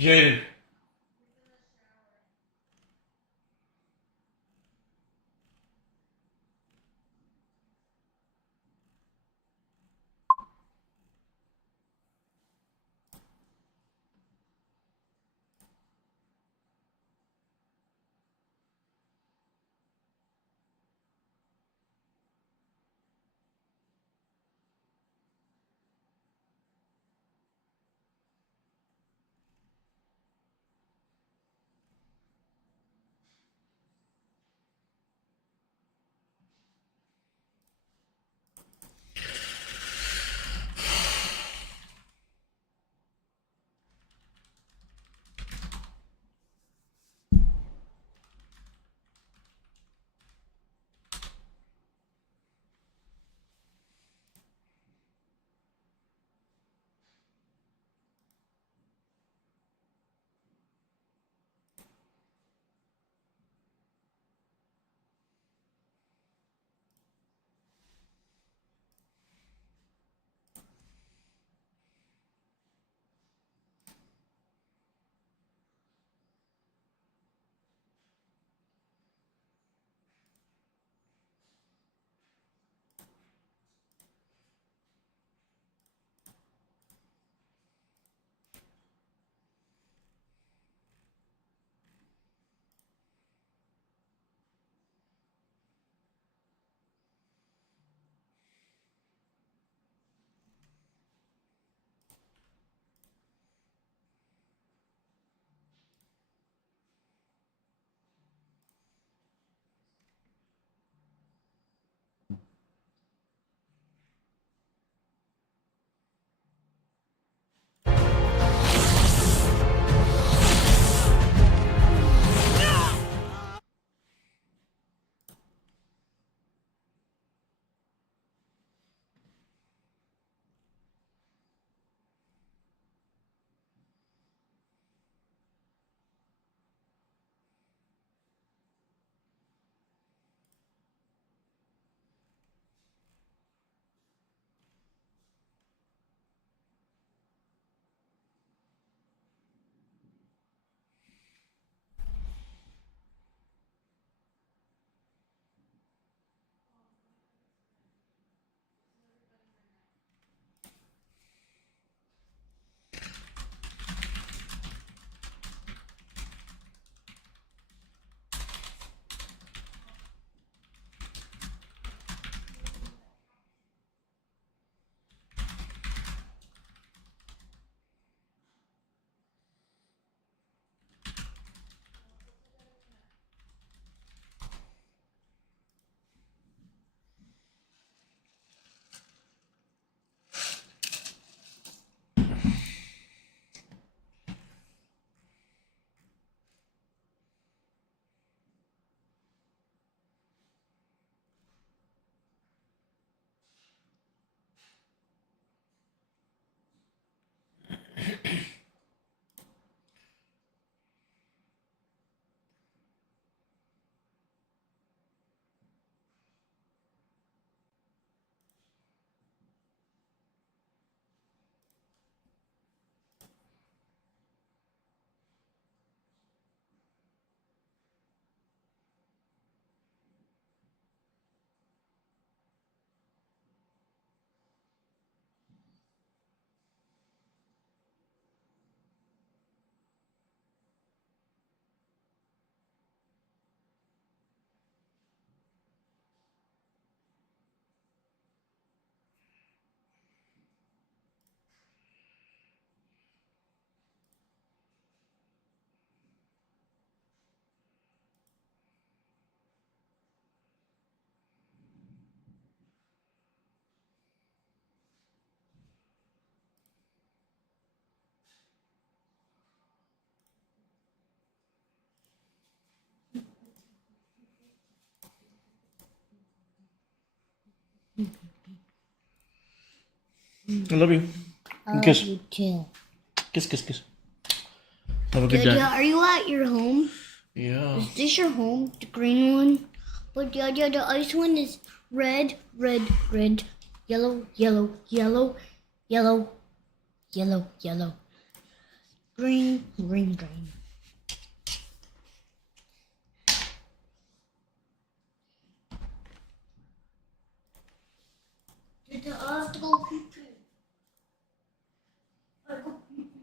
Jaden. I love you. I love Kiss. you too. Kiss, kiss, kiss. Have a good day. Are you at your home? Yeah. Is this your home? The green one? But the ice one is red, red, red, yellow, yellow, yellow, yellow, yellow, yellow, Green. Did I have to go pee-pee? I go pee-pee.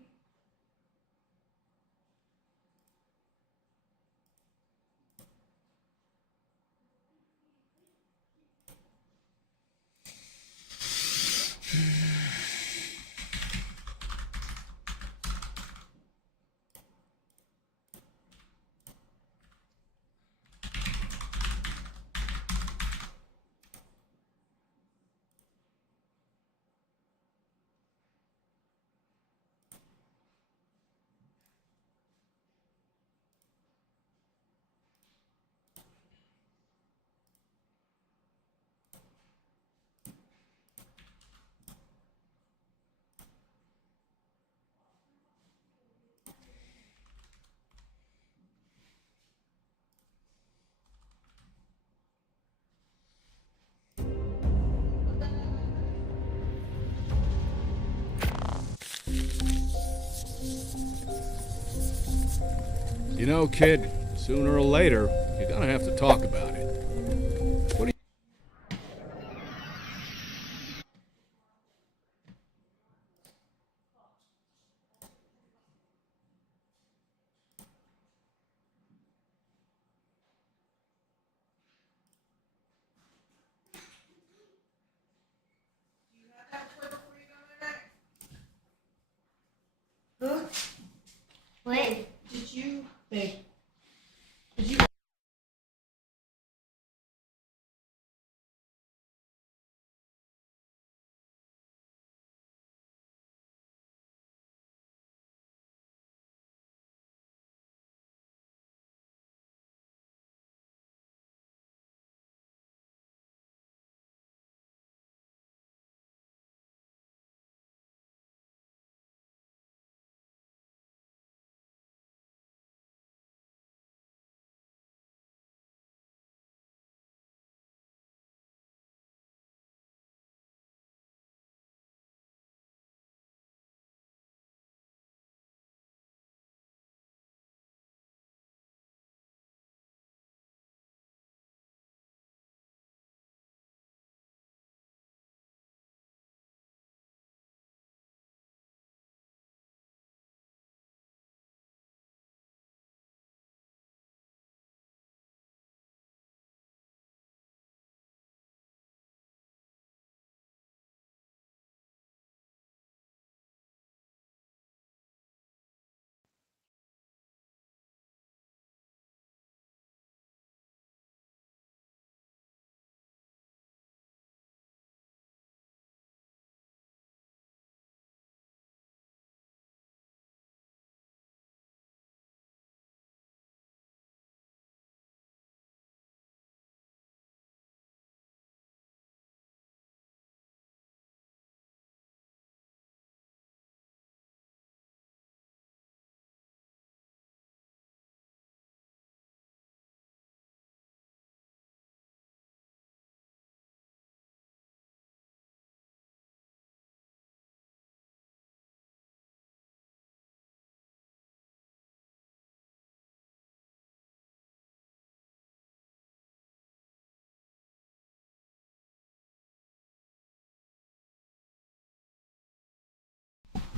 You know, kid, sooner or later, you're gonna have to talk about it. What do Huh? What? Did you, babe?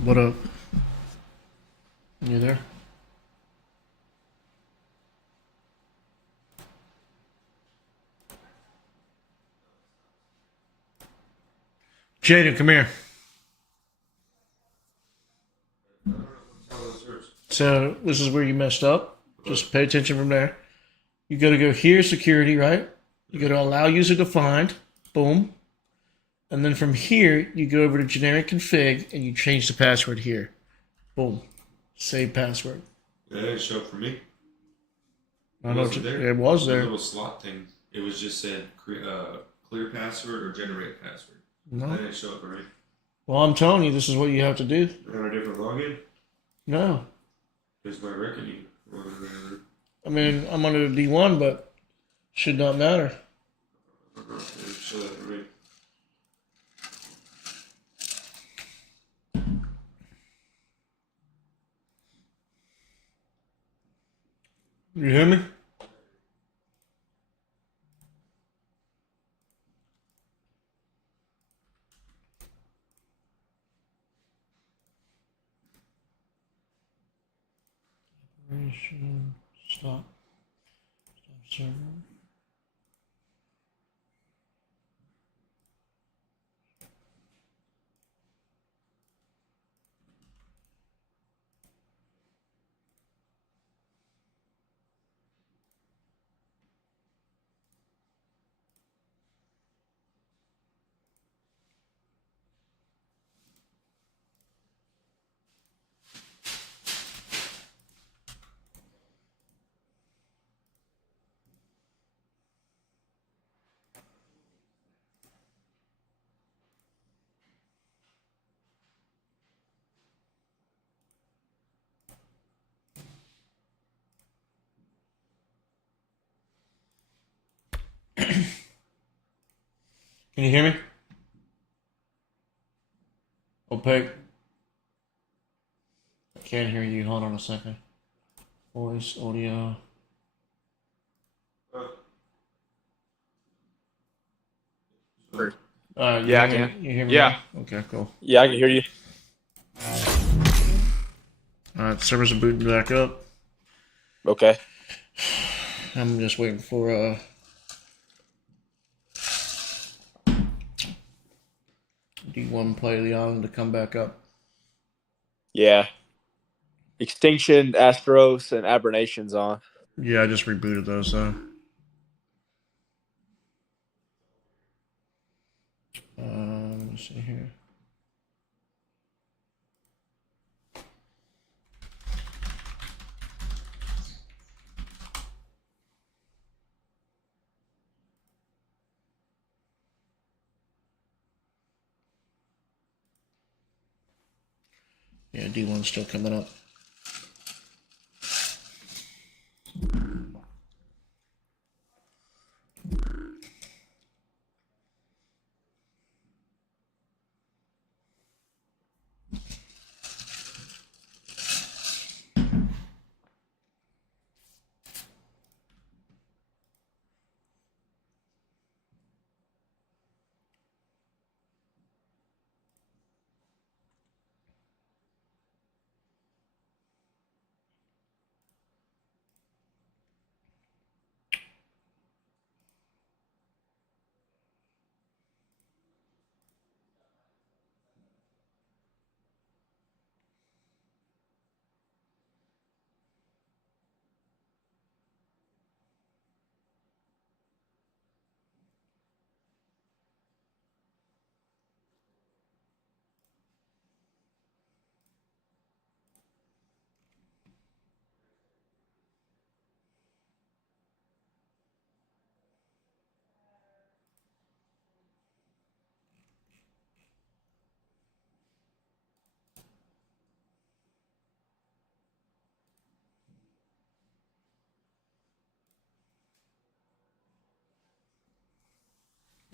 What up? You there? Jaden, come here. So this is where you messed up. Just pay attention from there. You got to go here, security, right? You got to allow user defined. Boom. And then from here, you go over to generic config and you change the password here. Boom. Save password. That didn't show up for me. I know Wasn't there? it was The there. little slot thing. It was just said clear password or generate password. No. That didn't show up for me. Well, I'm telling you, this is what you have to do. On a different login? No. Just my reckoning. I mean, I'm under the D1, but should not matter. It didn't show that for me. You hear me? Operation stop. Stop server. Can you hear me? Opaque. I can't hear you. Hold on a second. Voice, audio. Yeah, I can. You hear me? Yeah. Now? Okay, cool. Yeah, I can hear you. Alright, servers are booting back up. Okay. I'm just waiting for D1 Play of the Island to come back up. Yeah. Extinction, Astros, and Aberration's on. Yeah, I just rebooted those though. Let me see here. Yeah, D1's still coming up.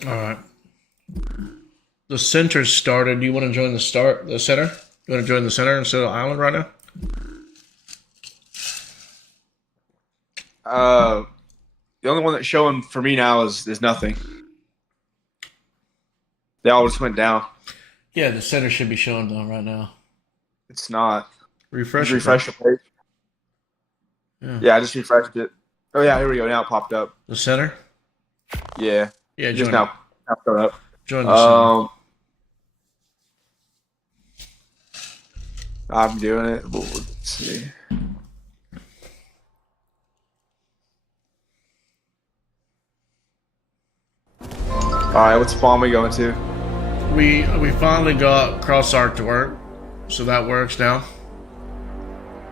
All right. The center started. Do you want to join the center? You want to join the center instead of island right now? The only one that's showing for me now is nothing. They all just went down. Yeah, the center should be showing though right now. It's not. Refresh. Just refresh the page. Yeah, I just refreshed it. Oh yeah, here we go. Now it popped up. The center. Yeah. Yeah, Just join. now showed up. Join the center. I'm doing it. Let's see. All right, what spawn we going to? We finally got cross arc to work, so that works now.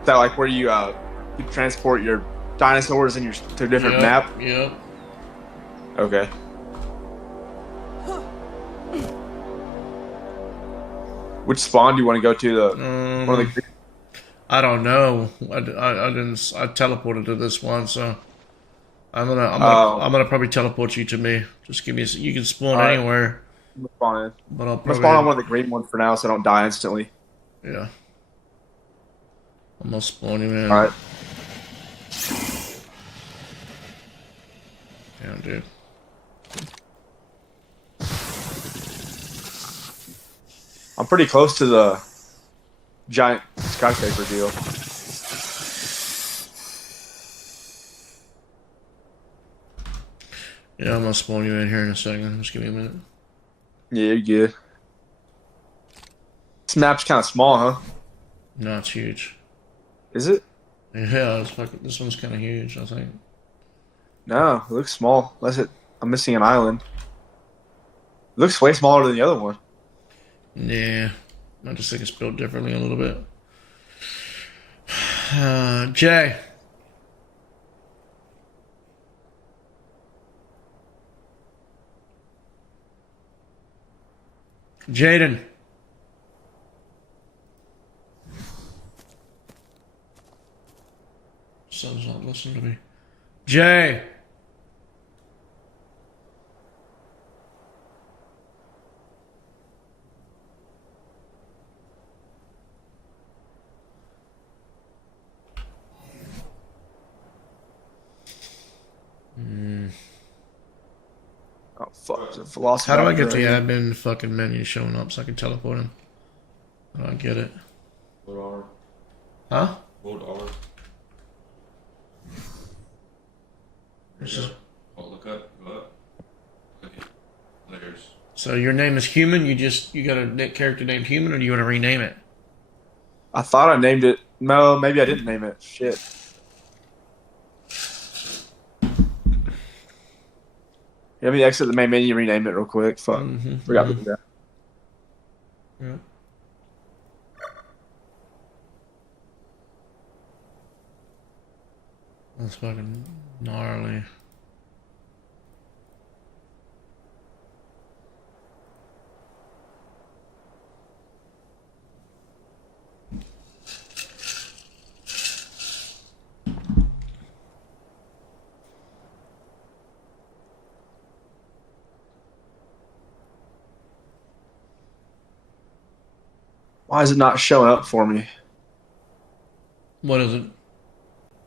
Is that like where you transport your dinosaurs in to a different map? Yep. Okay. Which spawn do you want to go to? One of the. I don't know. I didn't. I teleported to this one, so I'm gonna probably teleport you to me. Just give me. You can spawn anywhere. I'm spawn in. But I'll I'm spawn on one of the green ones for now, so I don't die instantly. Yeah. I'm gonna spawn him in. All right. Yeah, dude. I'm pretty close to the giant skyscraper deal. Yeah, I'm gonna spawn you in here in a second. Just give me a minute. Yeah, you're good. This map's kind of small, huh? No, it's huge. Is it? Yeah, it's fucking, this one's kind of huge, I think. No, it looks small. I'm missing an island. It looks way smaller than the other one. Yeah, I just think it's built differently a little bit. Jay. Jaden. Son's not listening to me. Jay. Oh fuck! The velocity. How do I get the admin fucking menu showing up so I can teleport him? I don't get it. Hold Huh? R. Hold R. This is- Oh, look up. Go up. Okay. Layers. So your name is Human? You got a character named Human, or do you want to rename it? I thought I named it. No, maybe I didn't name it. Shit. Let me exit the main menu, rename it real quick. Fuck. Forgot to do that. Yeah. That's fucking gnarly. Why is it not showing up for me? What is it?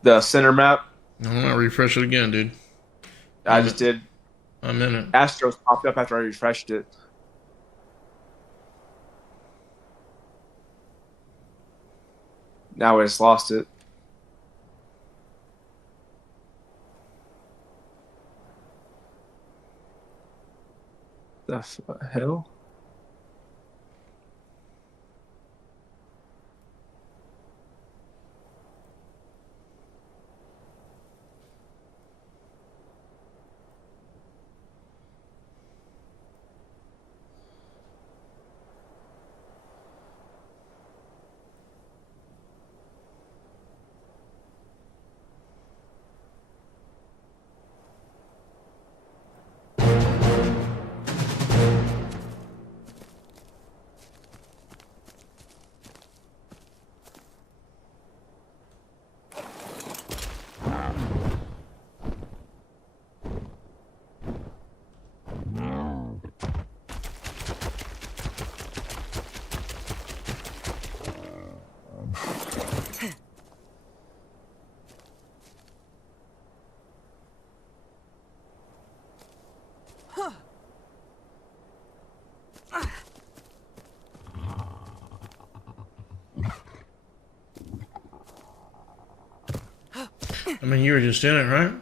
The center map. I'm gonna refresh it again, dude. I just did. I'm in it. Astros popped up after I refreshed it. Now we just lost it. The hell? I mean, you were just in it, right?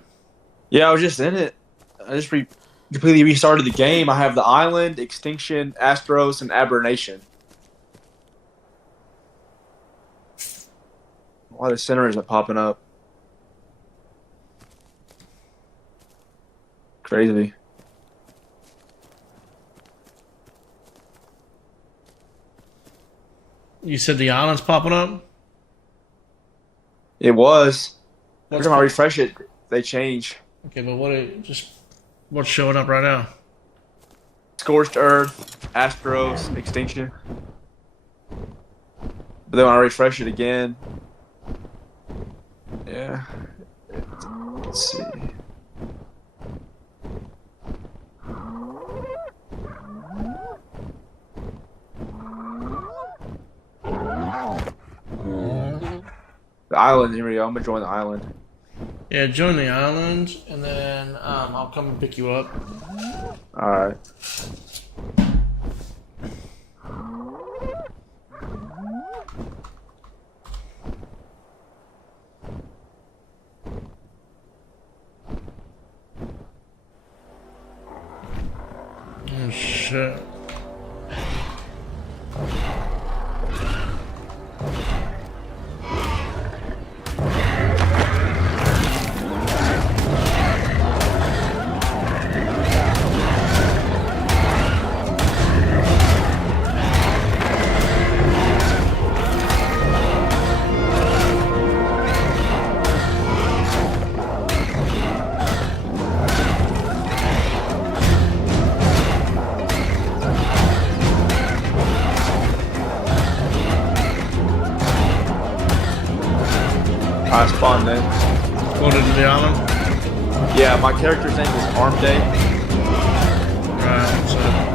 Yeah, I was just in it. I just completely restarted the game. I have the island, extinction, Astros, and aberration. Why the center isn't popping up? Crazy. You said the island's popping up? It was. Every What's time I refresh it, they change. Okay, but what's showing up right now? Scorched Earth, Astros, extinction. But then when I refresh it again, yeah. Let's see. The island, here we go. I'm gonna join the island. Yeah, join the island, and then I'll come and pick you up. All right. Oh shit. I spawned in. Going into the island? Yeah, my character's name is Arm Day. Right, so.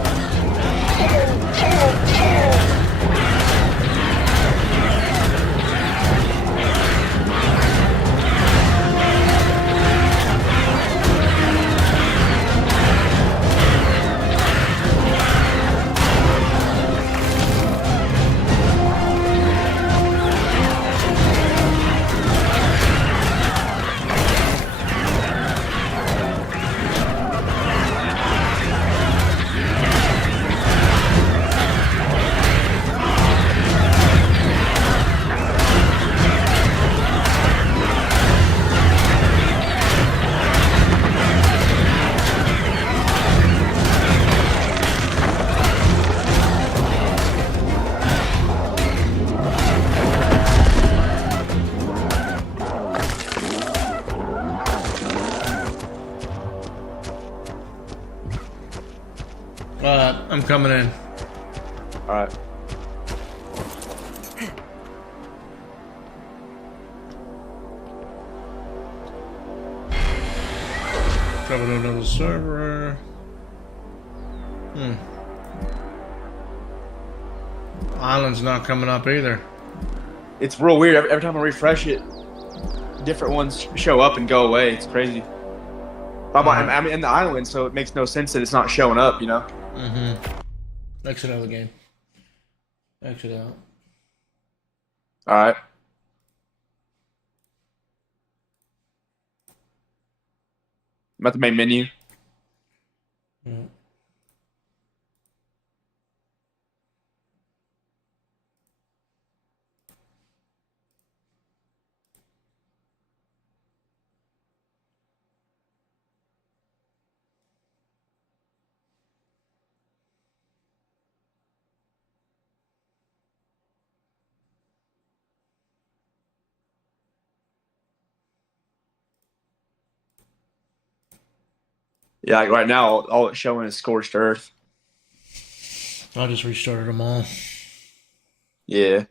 I'm coming in. All right. Travel to another server. Island's not coming up either. It's real weird. Every time I refresh it, different ones show up and go away. It's crazy. I'm in the island, so it makes no sense that it's not showing up, you know? Exit out of the game. Exit out. All right. I'm at the main menu. Yeah. Yeah, like right now, all it's showing is Scorched Earth. I just restarted them all. Yeah.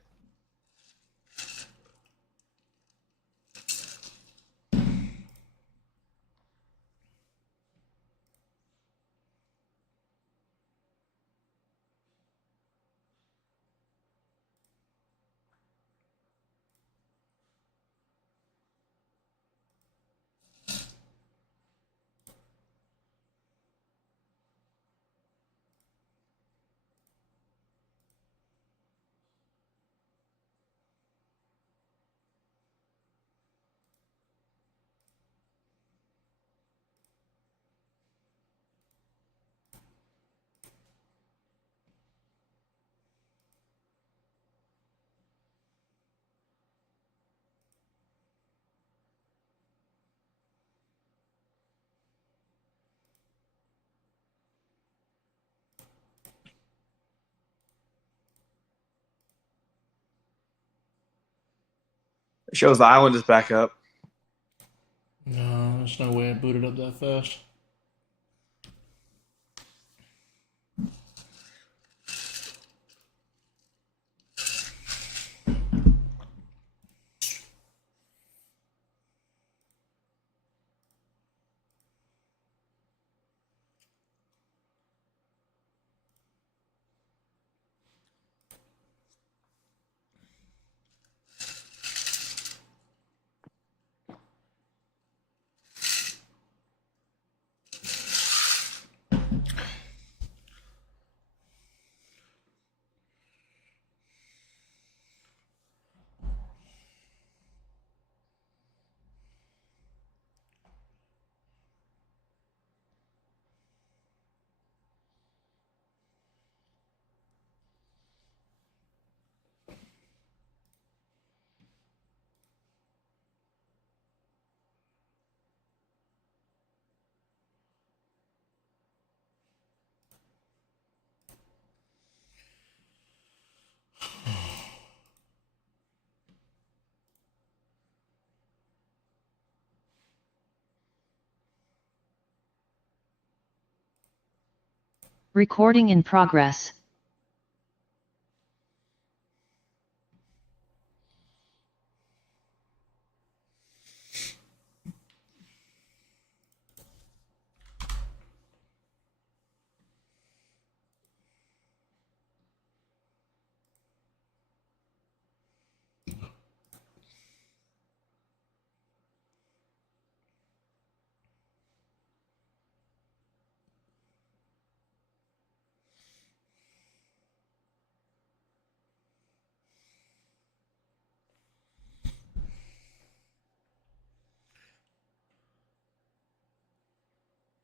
It shows the island is back up. No, there's no way I booted up that fast. Recording in progress.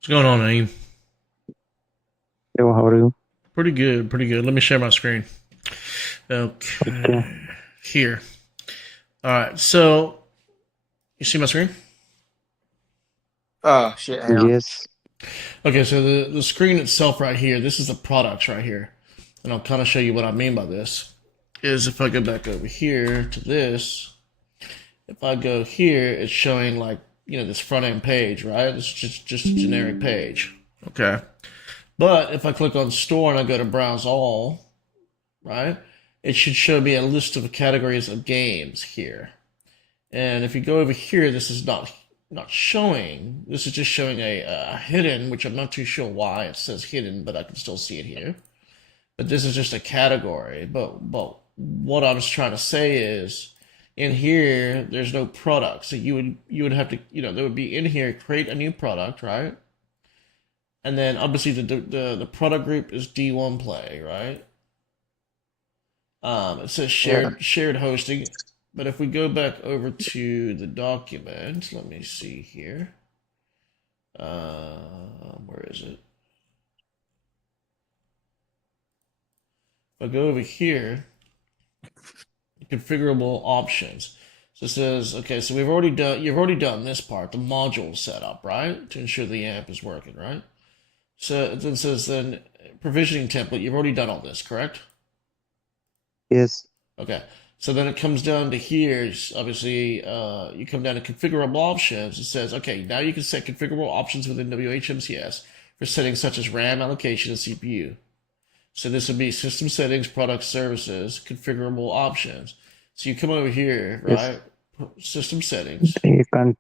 What's going on, Aim? Yo, how are you? Pretty good, pretty good. Let me share my screen. Okay. Okay. Here. All right. So, you see my screen? Oh shit! Hang on. Yes. Okay, so the screen itself right here, this is the products right here. And I'll kind of show you what I mean by this. Is if I go back over here to this, if I go here, it's showing like, this front end page, right? It's just a generic page. Okay. But if I click on store and I go to browse all, right? It should show me a list of categories of games here. And if you go over here, this is not showing. This is just showing a hidden, which I'm not too sure why it says hidden, but I can still see it here. But this is just a category. But what I was trying to say is, in here, there's no product. So you would have to, there would be in here, create a new product, right? And then obviously the product group is D1 Play, right? It says shared hosting. But if we go back over to the document, let me see here. Where is it? If I go over here, configurable options. So it says, okay, so you've already done this part, the module setup, right? To ensure the amp is working, right? So it then says provisioning template, you've already done all this, correct? Yes. Okay. So then it comes down to here, obviously, you come down to configurable options. It says, okay, now you can set configurable options within WHMCS for settings such as RAM allocation and CPU. So this would be system settings, product services, configurable options. So you come over here, right? Yes. System settings. You can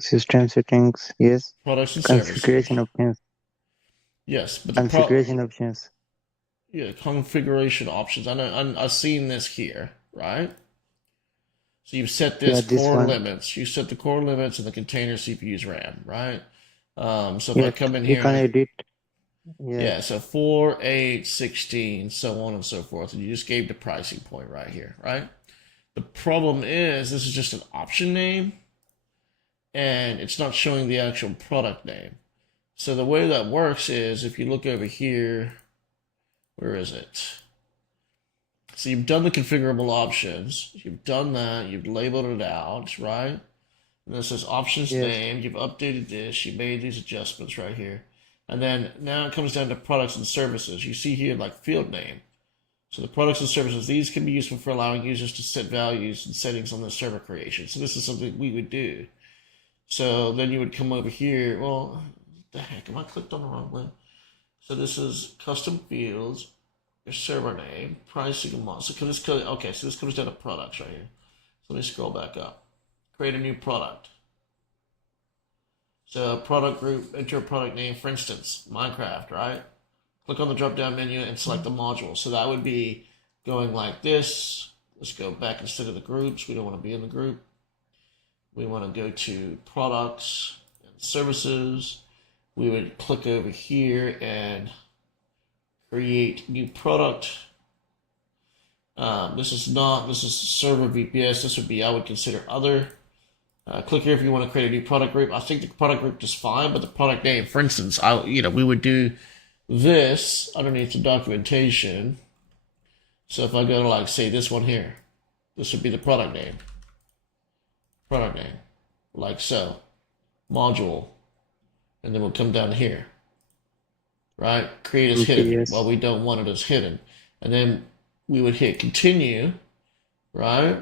system settings. Yes. Products and Configuration services. options. Yes, but configuration options. Yeah, configuration options. I know. I've seen this here, right? So you've set this core limits. You set the core limits and the container CPU's RAM, right? So if I come in here, you can edit. Yeah, so 4, 8, 16, so on and so forth. And you just gave the pricing point right here, right? The problem is this is just an option name and it's not showing the actual product name. So the way that works is if you look over here, where is it? So you've done the configurable options. You've done that. You've labeled it out, right? And this says options name. You've updated this. You made these adjustments right here. And then now it comes down to products and services. You see here like field name. So the products and services, these can be useful for allowing users to set values and settings on the server creation. So this is something we would do. So then you would come over here. Well, what the heck? Am I clicked on the wrong one? So this is custom fields, your server name, pricing and model. So okay, so this comes down to products right here. So let me scroll back up. Create a new product. So product group, enter a product name, for instance, Minecraft, right? Click on the drop down menu and select the module. So that would be going like this. Let's go back instead of the groups. We don't want to be in the group. We want to go to products and services. We would click over here and create new product. This is server VPS. This would be, I would consider other. Click here if you want to create a new product group. I think the product group is fine, but the product name, for instance, we would do this underneath the documentation. So if I go to like say this one here, this would be the product name. Product name, like so, module, and then we'll come down here, right? Create as hidden. Yes. Well, we don't want it as hidden, and then we would hit continue, right?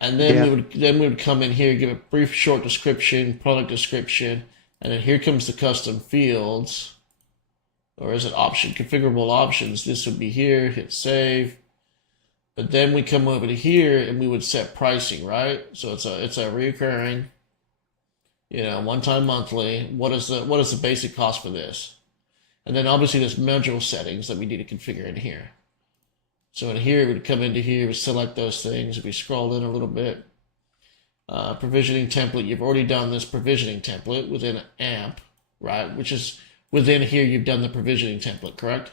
And then we would come in here, give a brief short description, product description, and then here comes the custom fields. or is it option, configurable options? This would be here, hit save. But then we come over to here and we would set pricing, right? So it's a recurring, one time monthly. What is the basic cost for this? And then obviously there's module settings that we need to configure in here. So in here, we'd come into here, we select those things. If we scroll in a little bit, provisioning template, you've already done this provisioning template within AMP, right? Which is within here, you've done the provisioning template, correct?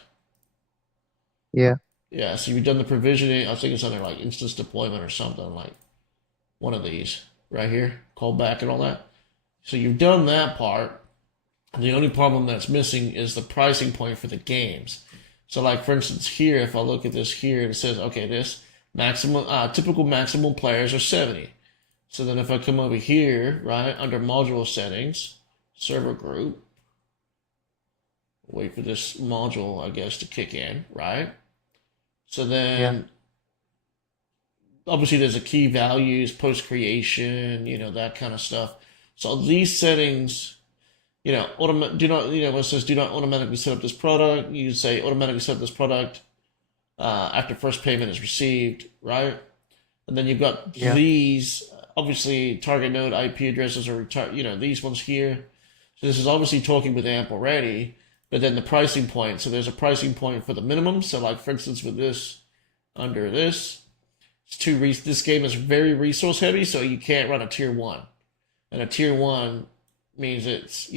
Yeah. Yeah, so you've done the provisioning. I think it's under like instance deployment or something, like one of these right here, callback and all that. So you've done that part. The only problem that's missing is the pricing point for the games. So like for instance here, if I look at this here, it says, okay, this maximum, typical maximum players are 70. So then if I come over here, right, under module settings, server group, wait for this module, I guess, to kick in, right? So then, obviously there's a key values, post creation, that kind of stuff. So these settings, do not, when it says do not automatically set up this product, you say automatically set up this product after first payment is received, right? And then you've got these, obviously target node IP addresses are, these ones here. So this is obviously talking with AMP already. But then the pricing point, so there's a pricing point for the minimum. So like for instance with this, under this, this game is very resource heavy, so you can't run a tier 1. And a tier 1 means it's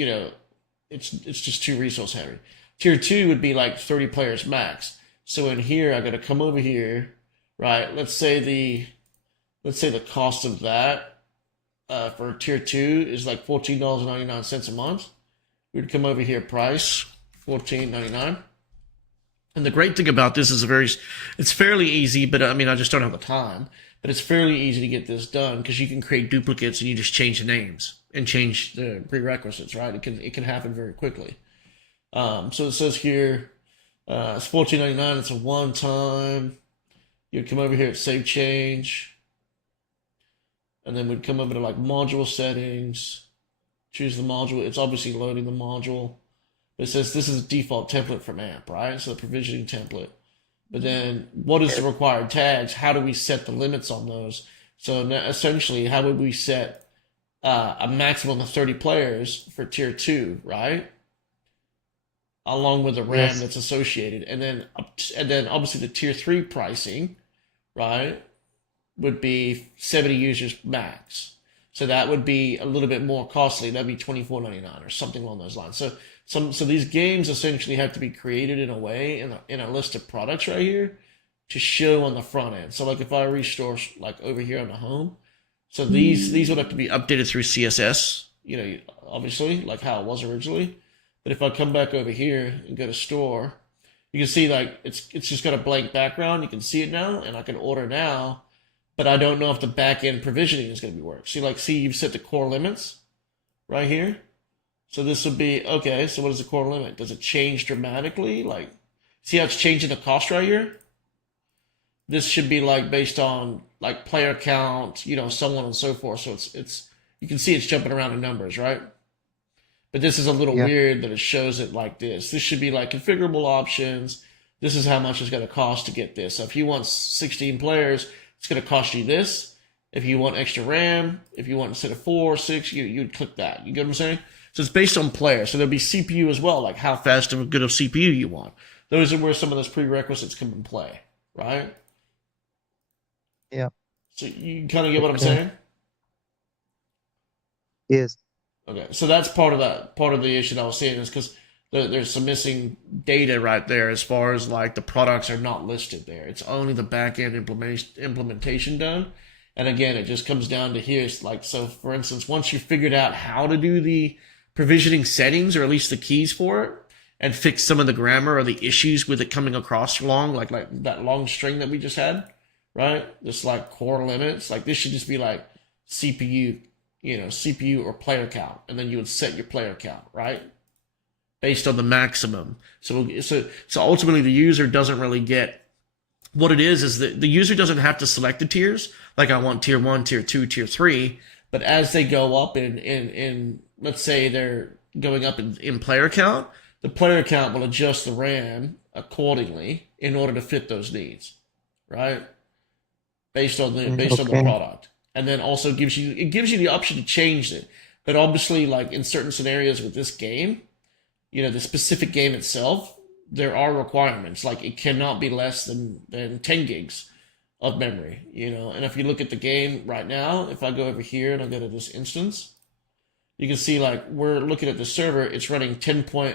just too resource heavy. Tier 2 would be like 30 players max. So in here, I gotta come over here, right? Let's say the cost of that for tier 2 is like $14.99 a month. We'd come over here, price. $14.99. And the great thing about this is it's fairly easy, but I mean, I just don't have the time. But it's fairly easy to get this done because you can create duplicates and you just change the names and change the prerequisites, right? It can happen very quickly. So it says here, it's $14.99. It's a one time. You'd come over here at save change, and then we'd come over to like module settings, choose the module. It's obviously loading the module. It says this is a default template from AMP, right? So the provisioning template. But then what is the required tags? How do we set the limits on those? So now, essentially, how would we set a maximum of 30 players for tier 2, right? Along with the RAM that's associated. And then obviously the tier 3 pricing, right, would be 70 users max. So that would be a little bit more costly. That'd be $24.99 or something along those lines. So these games essentially have to be created in a way in a list of products right here to show on the front end. So like if I restore like over here on the home, so these would have to be updated through CSS, obviously like how it was originally. But if I come back over here and go to store, you can see like it's just got a blank background. You can see it now, and I can order now, but I don't know if the back end provisioning is going to be work. See, you've set the core limits right here. So this would be, okay, so what is the core limit? Does it change dramatically? Like, see how it's changing the cost right here? This should be like based on like player count, so on and so forth. So it's you can see it's jumping around in numbers, right? But this is a little weird that it shows it like this. This should be like configurable options. This is how much it's going to cost to get this. So if you want 16 players, it's going to cost you this. If you want extra RAM, if you want instead of 4, 6, you'd click that. You get what I'm saying? So it's based on player. So there'll be CPU as well, like how fast of a good of CPU you want. Those are where some of those prerequisites come in play, right? Yeah. So you kind of get what I'm saying? Yes. Okay. So that's part of the issue that I was seeing is because there's some missing data right there as far as like the products are not listed there. It's only the back end implementation done. And again, it just comes down to here. It's like, so for instance, once you figured out how to do the provisioning settings, or at least the keys for it, and fix some of the grammar or the issues with it coming across long, like that long string that we just had, right? This like core limits, like this should just be like CPU, CPU or player count, and then you would set your player count, right? Based on the maximum. So ultimately the user doesn't really get what it is that the user doesn't have to select the tiers. Like I want tier 1, tier 2, tier 3, but as they go up in let's say they're going up in player count, the player account will adjust the RAM accordingly in order to fit those needs, right? Based on the Okay. product, and then also gives you the option to change it. But obviously, like in certain scenarios with this game, the specific game itself, there are requirements. Like it cannot be less than 10 gigs of memory, And if you look at the game right now, if I go over here and I go to this instance, you can see like we're looking at the server, it's running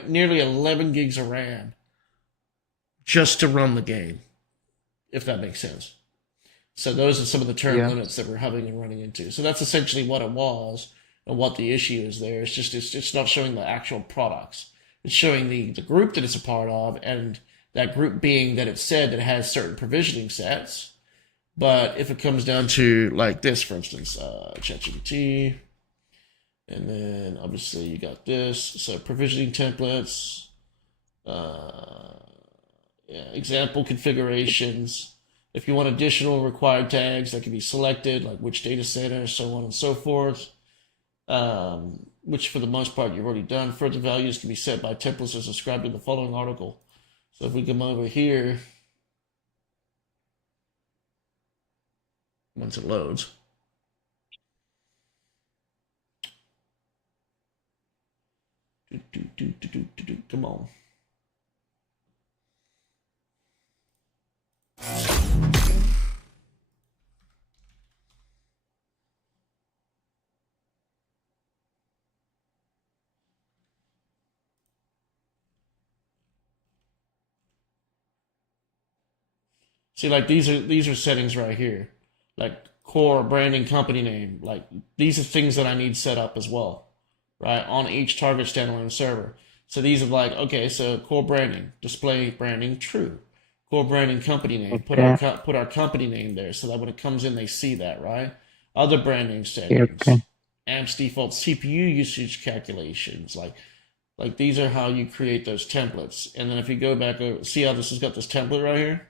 nearly 11 gigs of RAM just to run the game, if that makes sense. So those are some of the term limits that we're having and running into. So that's essentially what it was and what the issue is there. It's just it's not showing the actual products. It's showing the group that it's a part of, and that group being that it said that it has certain provisioning sets. But if it comes down to like this, for instance, ChatGPT, and then obviously you got this, so provisioning templates, example configurations. If you want additional required tags that can be selected, like which data center, so on and so forth, which for the most part you've already done. Further values can be set by templates as described in the following article. So if we come over here, once it loads, come on. See, like these are settings right here, like core branding, company name. Like these are things that I need set up as well, right, on each target standalone server. So these are like, okay, so core branding, display branding, true. Core branding, company name. Put our company name there so that when it comes in, they see that, right? Other branding settings, Okay. AMP's default CPU usage calculations, like these are how you create those templates. And then if you go back over, see how this has got this template right here.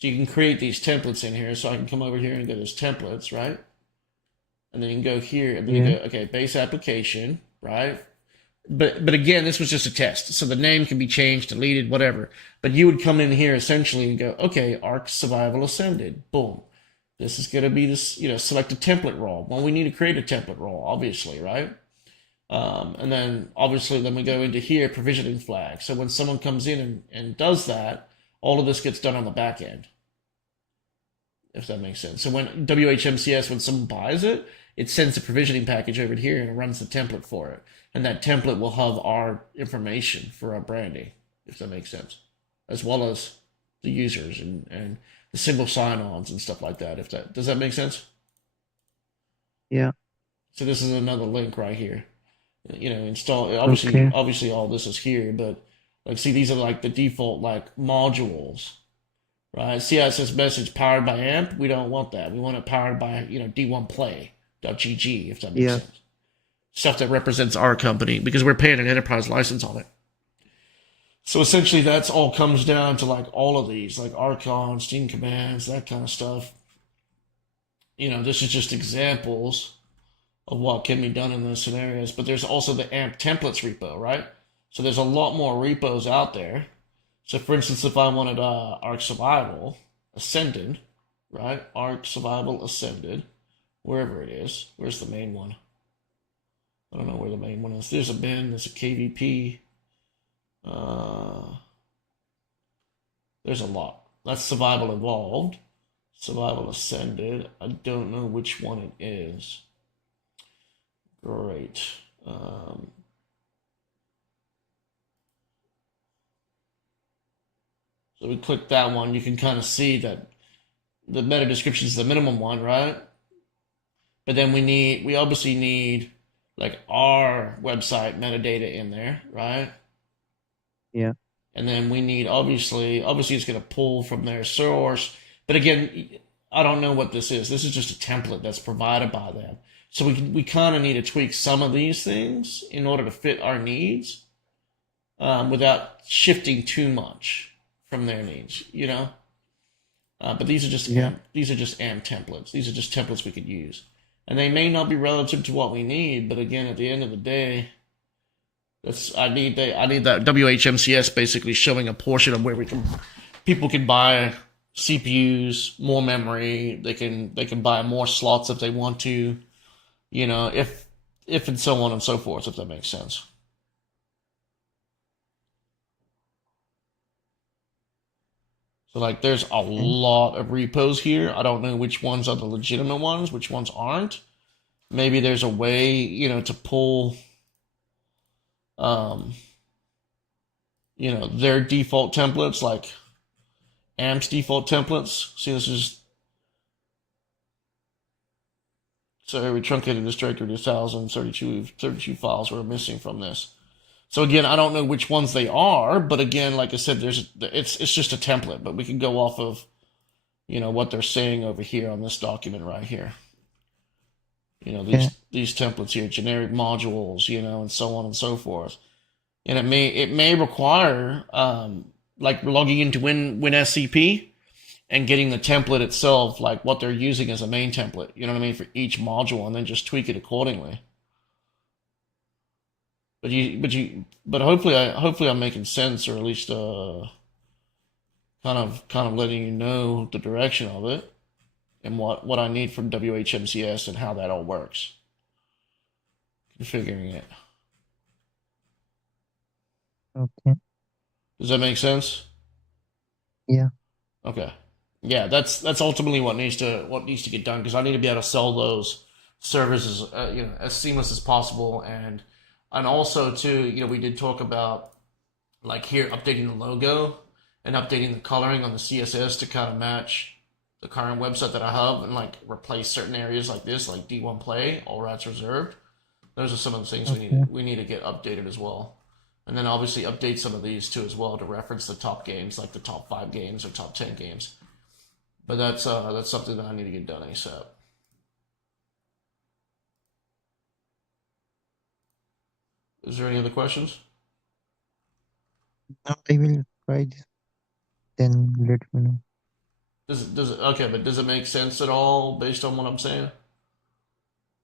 So you can create these templates in here. So I can come over here and go to this templates, right? And then you can go here and then you go, okay, base application, right? But again, this was just a test. So the name can be changed, deleted, whatever. But you would come in here essentially and go, okay, Ark Survival Ascended. Boom. This is going to be this, select a template role. Well, we need to create a template role, obviously, right? And then obviously then we go into here, provisioning flag. So when someone comes in and does that, all of this gets done on the back end, if that makes sense. So when WHMCS, when someone buys it, it sends a provisioning package over here and it runs the template for it. And that template will have our information for our branding, if that makes sense, as well as the users and the single sign-ons and stuff like that. Does that make sense? Yeah. So this is another link right here. Install. Okay. Obviously, all this is here, but like, see, these are like the default like modules, right? See how it says message powered by AMP? We don't want that. We want it powered by D1play.gg, if that makes sense. Stuff that represents our company because we're paying an enterprise license on it. So essentially, that's all comes down to like all of these, like Archon, Steam commands, that kind of stuff. This is just examples of what can be done in those scenarios. But there's also the AMP templates repo, right? So there's a lot more repos out there. So for instance, if I wanted Ark Survival Ascended, right? Ark Survival Ascended, wherever it is. Where's the main one? I don't know where the main one is. There's a bin, there's a KVP. There's a lot. That's Survival Evolved. Survival Ascended. I don't know which one it is. Great. So we click that one. You can kind of see that the meta description is the minimum one, right? But then we obviously need like our website metadata in there, right? Yeah. And then we need obviously it's going to pull from their source. But again, I don't know what this is. This is just a template that's provided by them. So we kind of need to tweak some of these things in order to fit our needs without shifting too much from their needs, But these are just AMP templates. These are just templates we could use. And they may not be relative to what we need, but again, at the end of the day, I need that WHMCS basically showing a portion of where people can buy CPUs, more memory. They can buy more slots if they want to. If and so on and so forth. If that makes sense. So like, there's a Okay. lot of repos here. I don't know which ones are the legitimate ones, which ones aren't. Maybe there's a way, to pull, um, their default templates, like AMP's default templates. See, this is so we truncated this directory to 1,032 files were missing from this. So again, I don't know which ones they are, but again, like I said, it's just a template, but we can go off of what they're saying over here on this document right here. Yeah. These templates here, generic modules, and so on and so forth. And it may require like logging into WinSCP and getting the template itself, like what they're using as a main template. You know what I mean, for each module, and then just tweak it accordingly. But hopefully I'm making sense, or at least kind of letting you know the direction of it and what I need from WHMCS and how that all works. Configuring it. Okay. Does that make sense? Yeah. Okay. Yeah, that's ultimately what needs to get done, because I need to be able to sell those services as seamless as possible, and also too, we did talk about, like, here, updating the logo and updating the coloring on the CSS to kind of match the current website that I have, and like replace certain areas like this, like D1 Play, all rights reserved. Those are some of the things Okay. we need to get updated as well. And then obviously update some of these too as well to reference the top games, like the top 5 games or top 10 games. But that's something that I need to get done ASAP. Is there any other questions? Now I will try this. Then let me know. Does it okay? But does it make sense at all based on what I'm saying?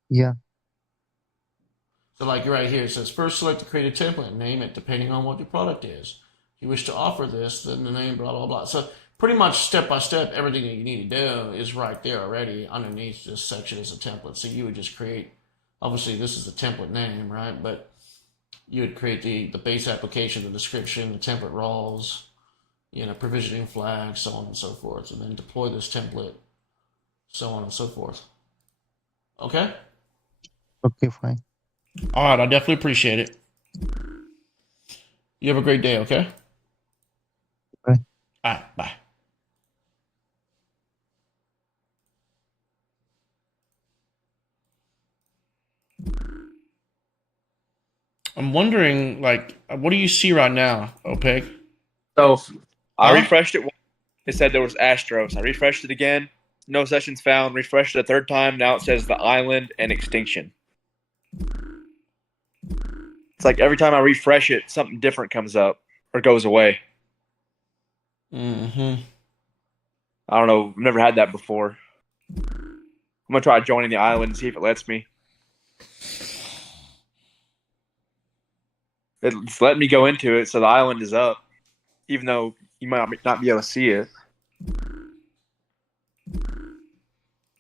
Yeah. So like right here, it says first select the created template and name it depending on what your product is. If you wish to offer this, then the name, blah, blah, blah. So pretty much step by step, everything that you need to do is right there already underneath this section as a template. So you would just create, obviously this is the template name, right? But you would create the base application, the description, the template roles, provisioning flags, so on and so forth, and then deploy this template, so on and so forth. Okay? Okay, fine. All right, I definitely appreciate it. You have a great day, okay? Bye. All right, bye. I'm wondering, like, what do you see right now, OPEC? So I Huh? refreshed it. It said there was Astros. I refreshed it again. No sessions found. Refreshed it a third time. Now it says the island and extinction. It's like every time I refresh it, something different comes up or goes away. Mm-hmm. I don't know. I've never had that before. I'm gonna try joining the island and see if it lets me. It's letting me go into it, so the island is up, even though you might not be able to see it.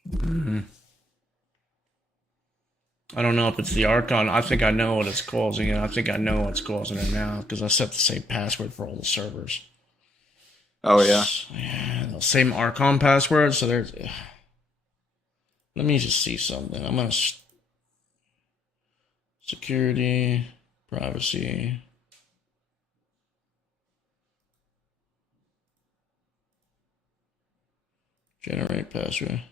Mm-hmm. I don't know if it's the Archon. I think I know what it's causing it. I think I know what's causing it now because I set the same password for all the servers. Oh yeah. Yeah, the same Archon password. So there's. Let me just see something. I'm gonna security, privacy. Generate password.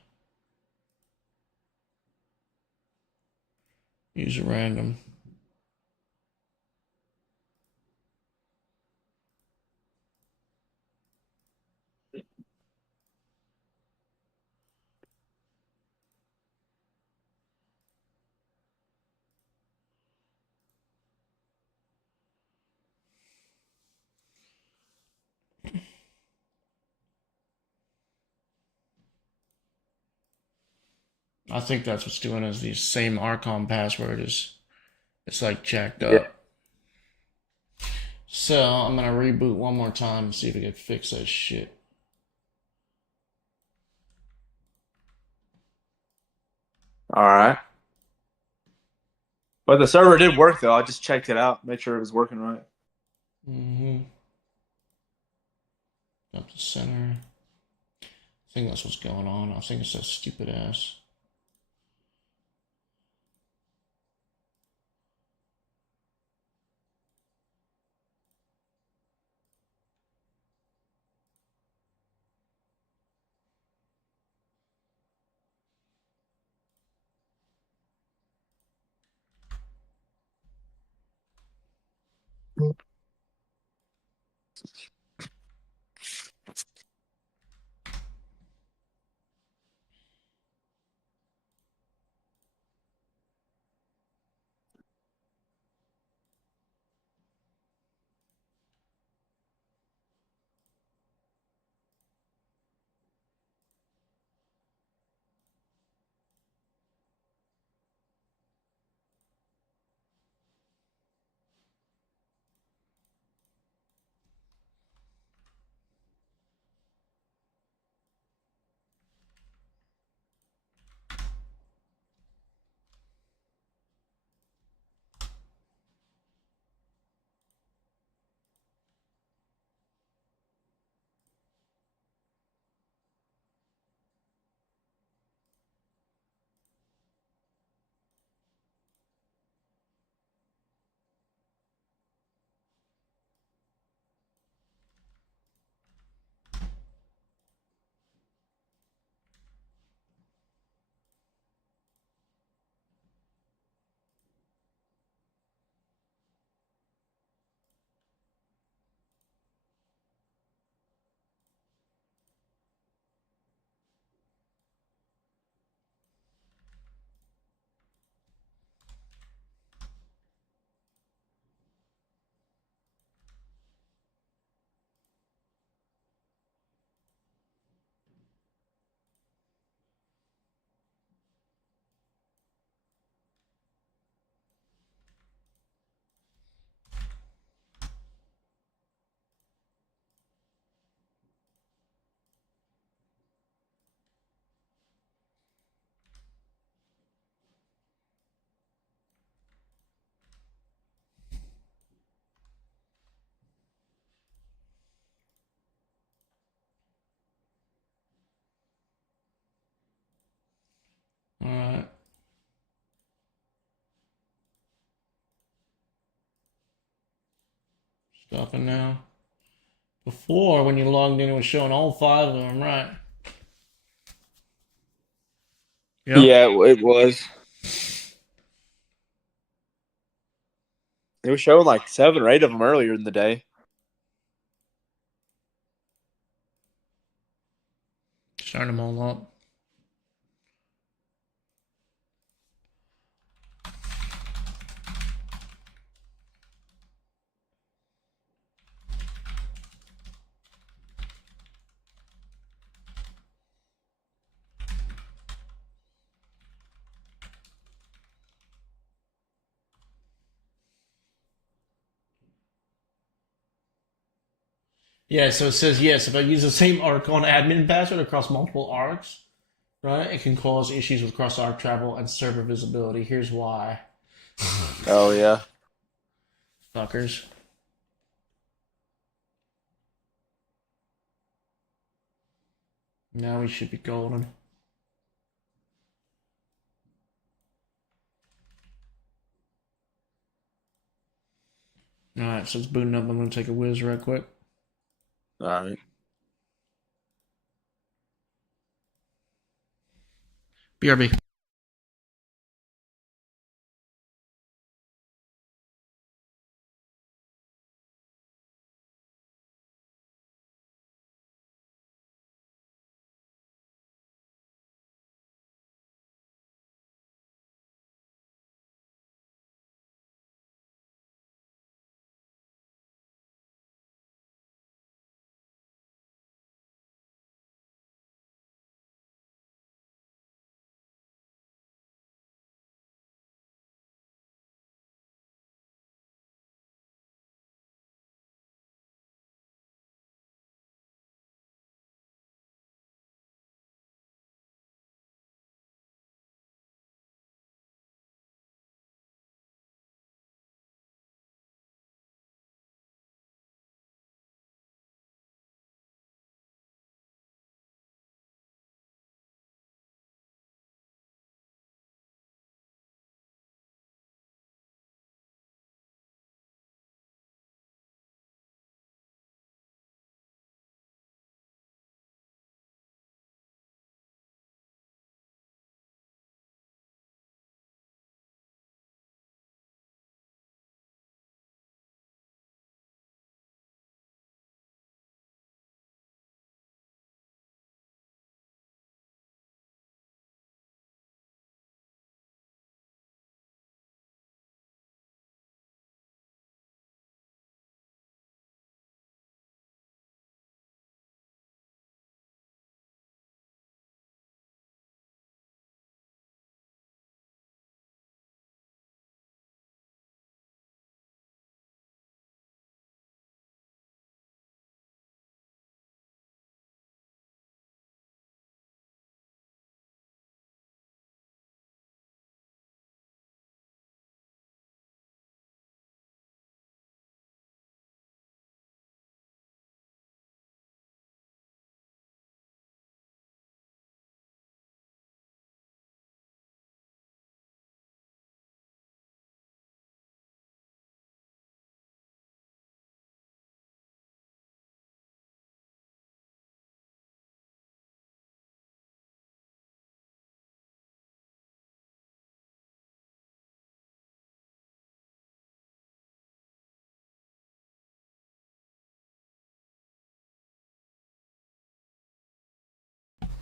Use a random. I think that's what's doing is the same Archon password is it's like jacked up. Yeah. So I'm gonna reboot one more time and see if we can fix that shit. All right. But the server did work though. I just checked it out, made sure it was working right. Mm-hmm. Up the center. I think that's what's going on. I think it's that stupid ass. All right. Stopping now. Before, when you logged in, it was showing all 5 of them, right? Yep. Yeah, it was. It was showing like 7 or 8 of them earlier in the day. Starting them all up. Yeah, so it says yes, if I use the same arc on admin password across multiple arcs, right, it can cause issues with cross arc travel and server visibility. Here's why. Oh yeah. Fuckers. Now we should be golden. Alright, so it's booting up. I'm going to take a whiz right quick. All right. BRB.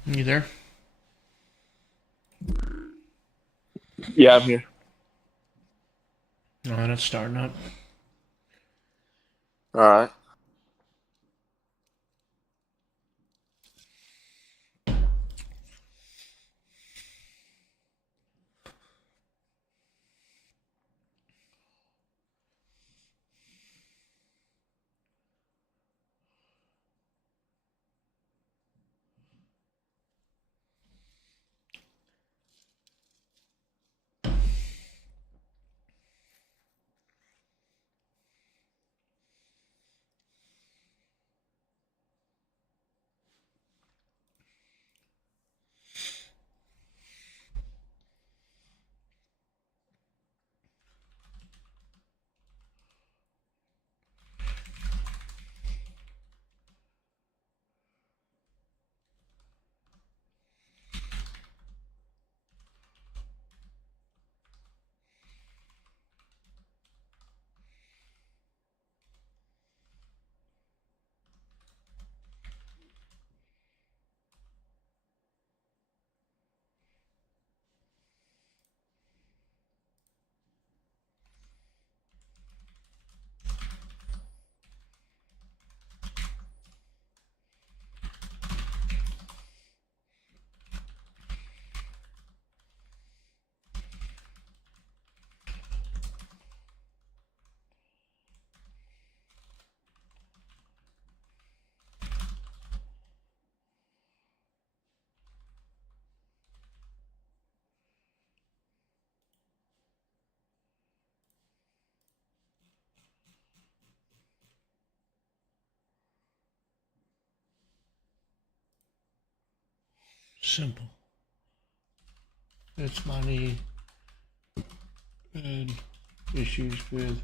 You there? Yeah, I'm here. All right, it's starting up. All right. Simple. It's money and issues with.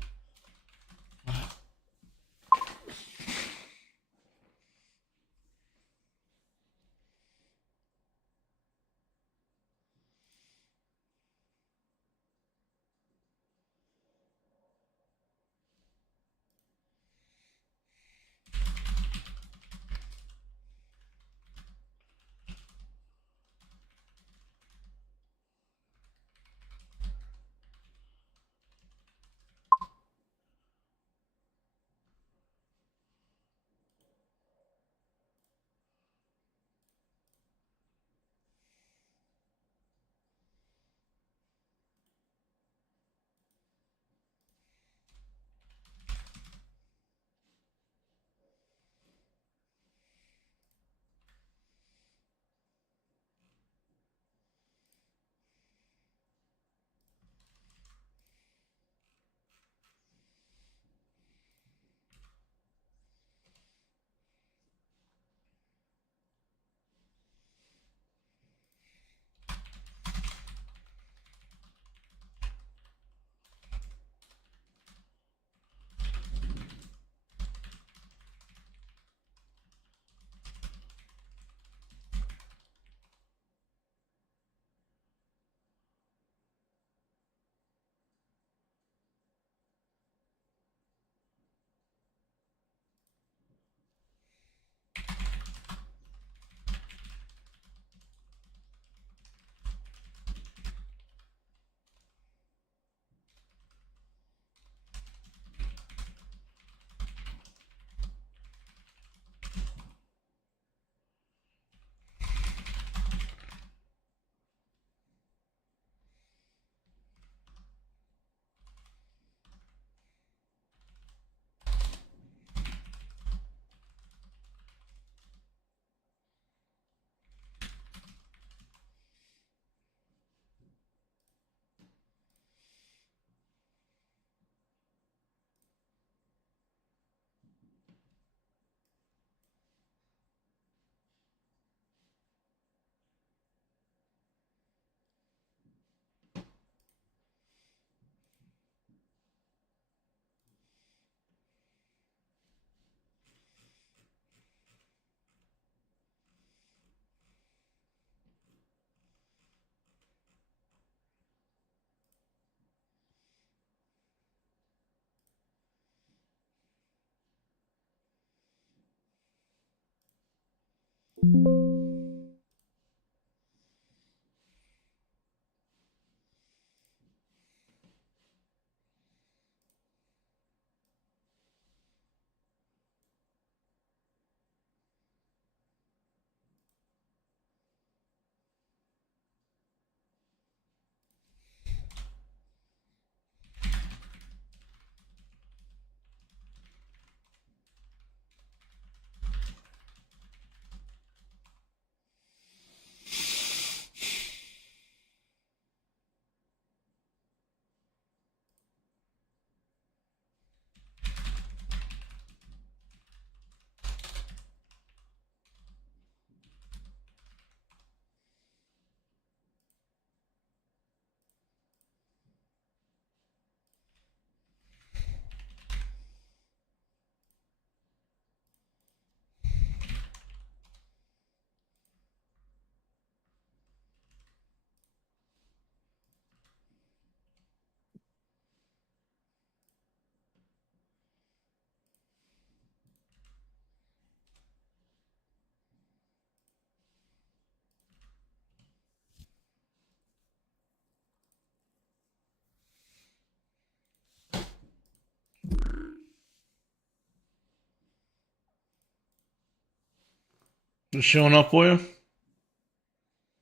It's showing up for you?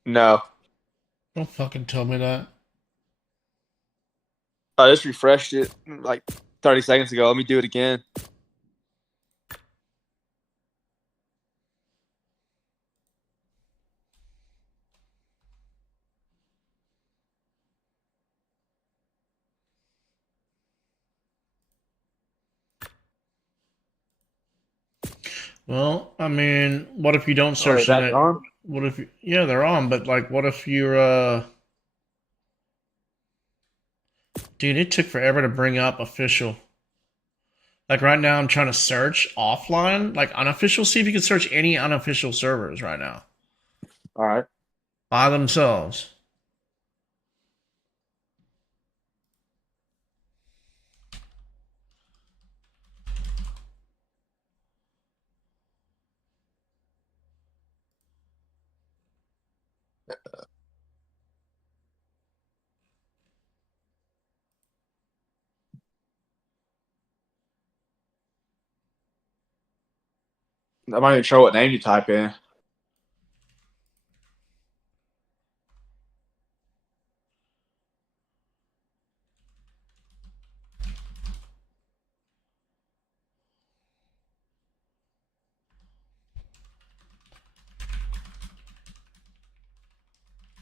No. Don't fucking tell me that. I just refreshed it like 30 seconds ago. Let me do it again. Well, I mean, what if you don't Oh, search back it? on? What if yeah, they're on, but like what if you're dude, it took forever to bring up official. Like right now I'm trying to search offline, like unofficial, see if you can search any unofficial servers right now. All right. By themselves. I'm not even sure what name you type in.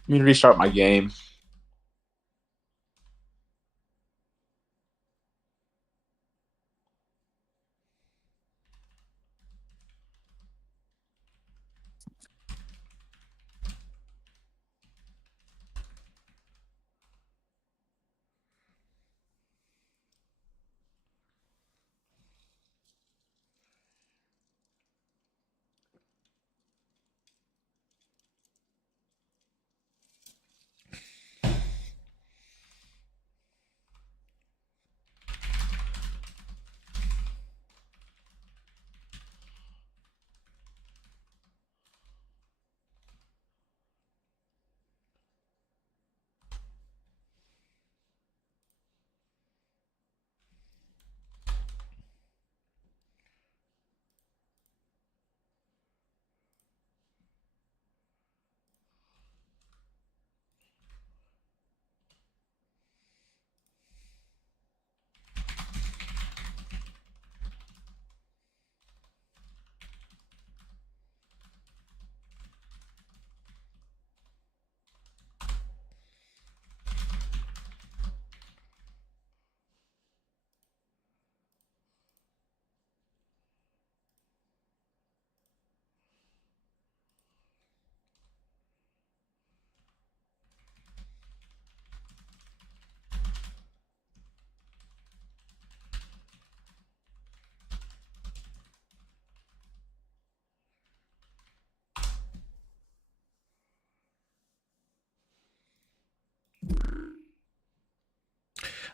Let me restart my game.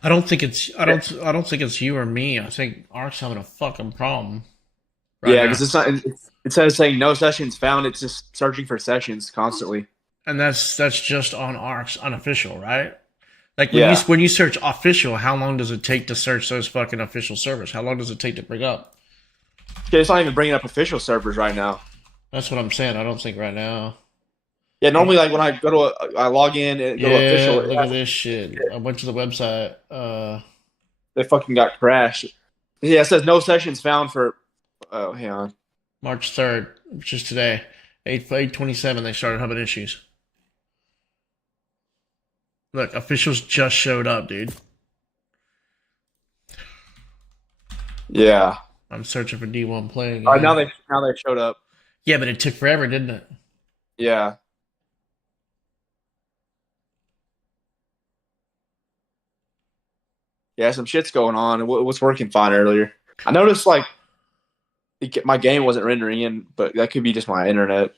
I don't think it's you or me. I think Ark's having a fucking problem right Yeah, because now. it's not. Instead of saying no sessions found, it's just searching for sessions constantly. And that's just on Ark's unofficial, right? Like Yeah. when you search official, how long does it take to search those fucking official servers? How long does it take to bring up? Okay, it's not even bringing up official servers right now. That's what I'm saying. I don't think right now. Yeah, normally like when I go to I log in and go to Yeah, official, look at this shit. I went to the website. they fucking got crashed. Yeah, it says no sessions found for. Oh, hang on. March 3rd, which is today. 8/8/27, they started having issues. Look, officials just showed up, dude. Yeah. I'm searching for D1 playing All right, again. now they showed up. Yeah, but it took forever, didn't it? Yeah. Yeah, some shit's going on. It was working fine earlier. I noticed like my game wasn't rendering in, but that could be just my internet.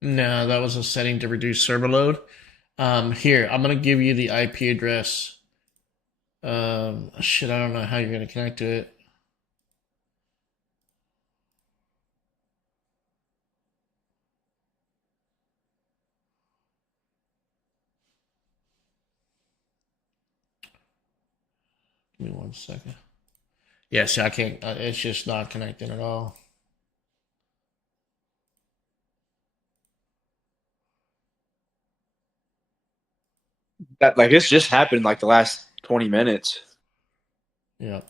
No, that was a setting to reduce server load. Here, I'm gonna give you the IP address. Shit, I don't know how you're gonna connect to it. Give me 1 second. Yeah, see, I can't. It's just not connecting at all. That like this just happened like the last 20 minutes. Yeah.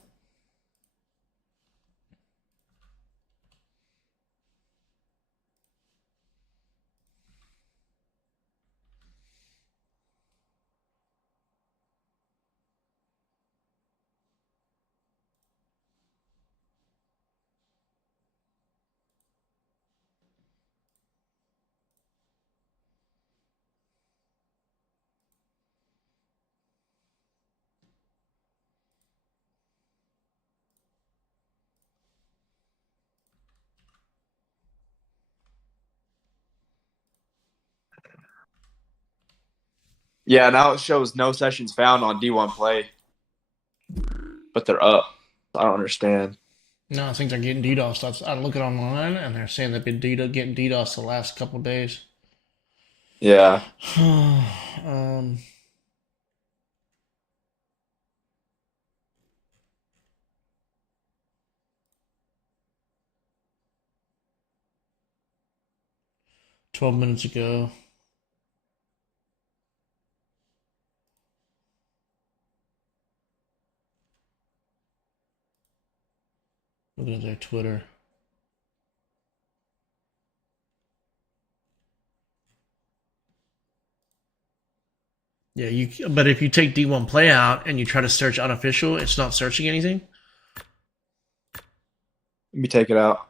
Yeah, now it shows no sessions found on D1 Play, but they're up. I don't understand. No, I think they're getting DDoS. I look it online, and they're saying they've been getting DDoS the last couple days. Yeah. 12 minutes ago. Looking at their Twitter. Yeah, but if you take D1 Play out and you try to search unofficial, it's not searching anything. Let me take it out.